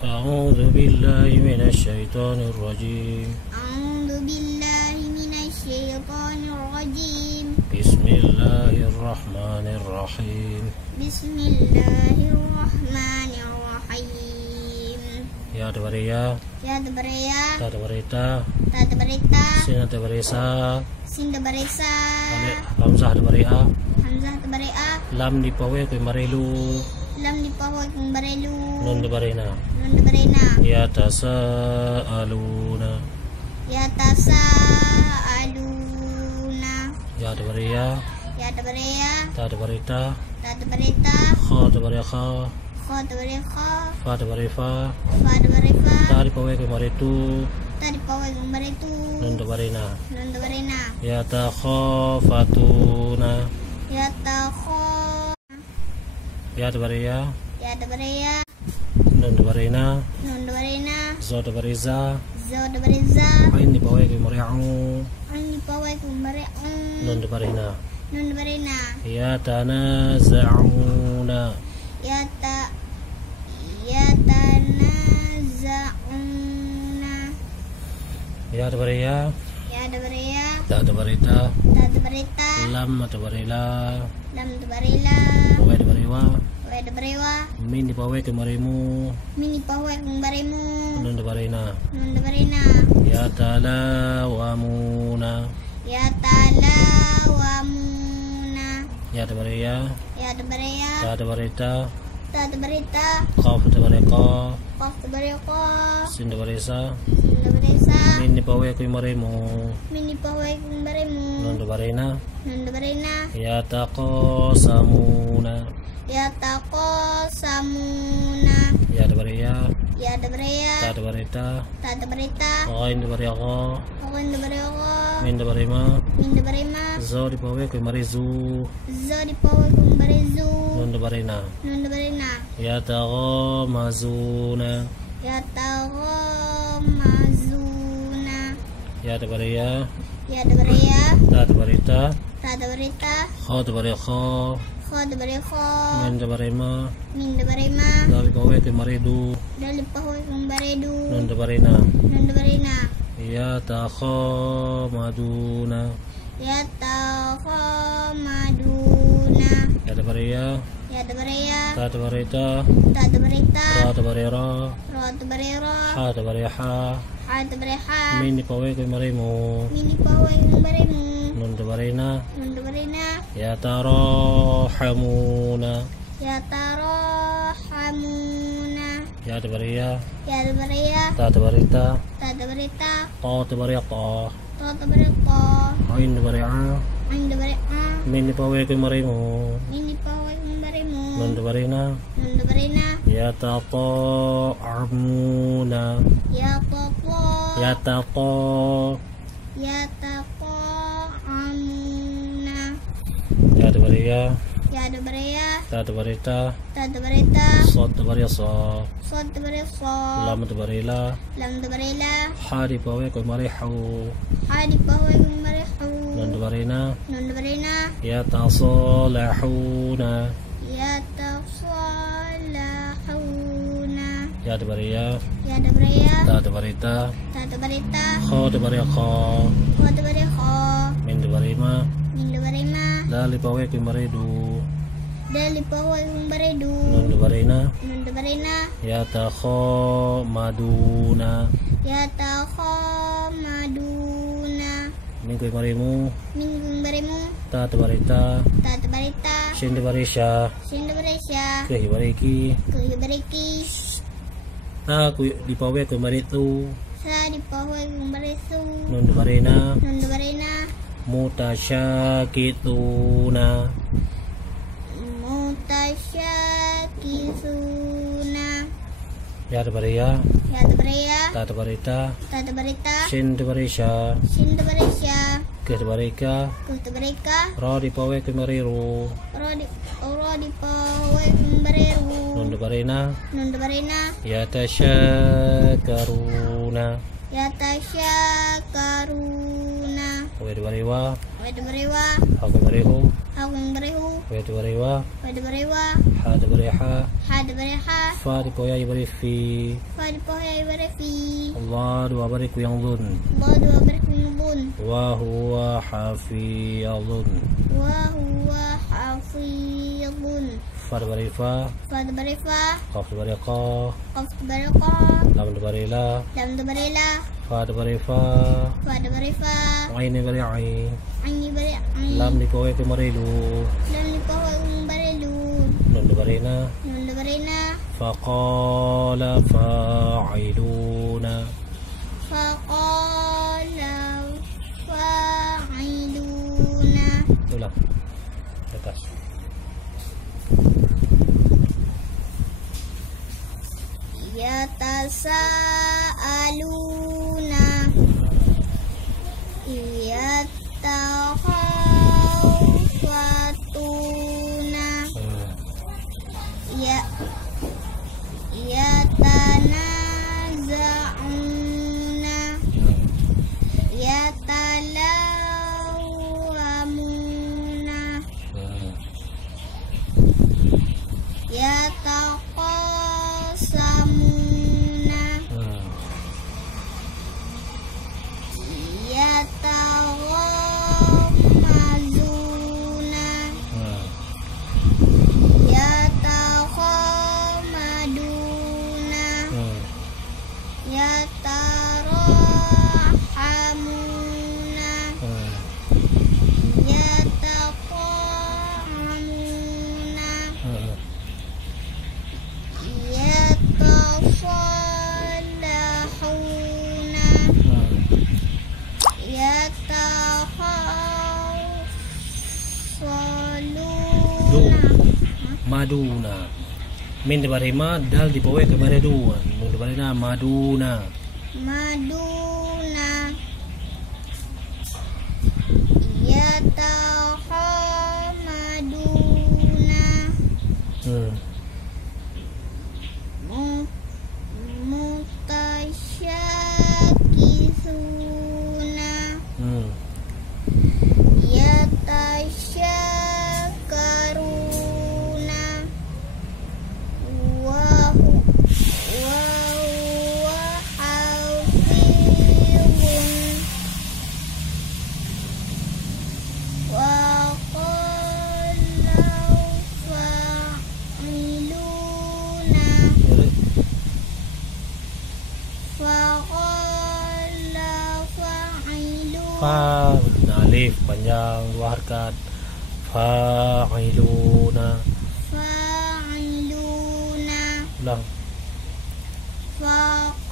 أعوذ بالله من الشيطان الرجيم. أعوذ بالله من الشيطان الرجيم. بسم الله الرحمن الرحيم. بسم الله الرحمن الرحيم. يا دبريا يا دبريا تا دبريتا تا دبريتا سين دبريسا sin دبريسا همزة دبريا hamzah دبريا لام دي باوي كوي مريلو lam di bawah kumbarelu نون دبرينا nun دبرينا يتساءلون ya tasa aluna يا دبريا ya debreya تا دبريتا ta debreta خا دبريخا kho debrekha فا دبريفا fa debrefa تا دي باوي كوي مريتو ta di bawah kumbaretu نون دبرينا nun debrena يتخافتون ya takho يا دبريا ya debreya نون دبرينا nun debrena زو دبريزا zo debreza عين دي باوي كوي مريعو an di bawah kumbaretu نون دبرينا nun debrena يتنازعون ya tanaza'una يا دبريا ya debreya تا دبريتا ta debreta لم دبريلا lam debrela باوي دبريوا we debrewa من دي باوي كوي مريمو mini bawah kumbaremu نون دبرينا nun debrena يتلاومون ya talawamuna يا دبريا ya debreya تا دبريتا ta debreta قاف دبريقا qaf debreko سين دبريسا sin debresa من دي باوي كوي مريمو mini bawah kumbaremu نون دبرينا nun debrena يتقاسمون ya taqasamuna يا دبريا ya debreya تا دبريتا ta debreta غاين دبريغا Pokoknya debreko من دبريما min debrema زو دي باوي كوي مريزو zo di bawah kumbarezu نون دبرينا nun debrena يتغامزون ya taghamazuna يا دبريا ya debreya تا دبريتا ta debreta خا دبريخا kho debreko من دبريما min debrema دالي باوي كوي مريدو dari bawah kumbaredu نون دبرينا nun debrena يتخامدون ya taghamaduna يا دبريا ya debreya تا دبريتا ta debreta را دبريرا ro debrero حا دبريحا ha debreha من دي باوي كوي مريمو mini bawah kumbaremu نون دبرينا nun debrena يتراحمون ya tarahamuna يا دبريا ya debreya تا دبريتا ta debreta قا دبريقا to debreko عين دبريعا an debreka من دي باوي كوي مريمو mini bawah kumbaremu نون دبرينا nun debrena يتطاعمون ya taqo يتقا ya taqamuna يا دبريا ya debreya تا دبريتا ta debreta صاد دبريصا so debreko لام دبريلا lam debrela حا دي باوي كوي مريحو ha di bawah kumbarehu نون دبرينا nun debrena يتصالحون ya tasalahuna يا دبريا ya debreya تا دبريتا ta debreta خا دبريقا kho debreko من دبريما min debrema لا لي باوي كوي مريدو dari bawah kumbaredu نون دبرينا nun debrena يتخامدون ya takhamaduna من كوي مريمو min kumbaremu تا دبريتا ta debreta شين دبريشا sin debresya كوي بريكي kuhibariki تا كوي دي باوي كوي مريتو sa di bawah kumbaresu نون دبرينا nun debrena متشاكتون mutasyakisuna يا دبريا ya debreya تا دبريتا ta debreta شين دبريشا sin debresya كوي دبريكا kuhibarika را دي باوي كوي مريرو ora di bawah kumbareru نون دبرينا nun debrena يتشاكرون ya tasyakaruna كوي دبريوا we debrewa حا كوي مريهو ha Hakun berehu. Wa di bari wa. Wa di bari wa. Ha di bari ha. Ha di bari ha. Fa di poya bari fi. Fa di pohya bari fi. Allah dua bari ku yang lun. Allah dua bari kunubun. Wa huwa hafiyadun. Wa huwa hafidun. Fa di bari fa. Fa di bari fa. Qaf di bari qa. Qaf di bari qa. Lam di bari la. Lam di bari la. Fa di bari fa. Fa di bari fa. Ain di bari ain. Ain di bari ain. Lam di poya ku marilu. Lam di pohya bari lu. Nun di bari na. Nun di bari na. فقال فاعلون فقال فاعلون. ulang atas Yatasaaluna yatakhafatuna ya yatanaza'una yatalawamuna yataqasamuna yataghamazuna yatakhamaduna yatarahamuna yataqamuna yatasallahuna yatakhasaluna maduna min di bari ma dal di poe ke bari dua nun di bari na maduna maduna yataghamaduna mutasyakisuna yatasyakaruna wa huwa hafizun wa qalau fa'iluna faqala fa'iluna fa alif panjang dua harkat fa'iluna fa'iluna ulang faqala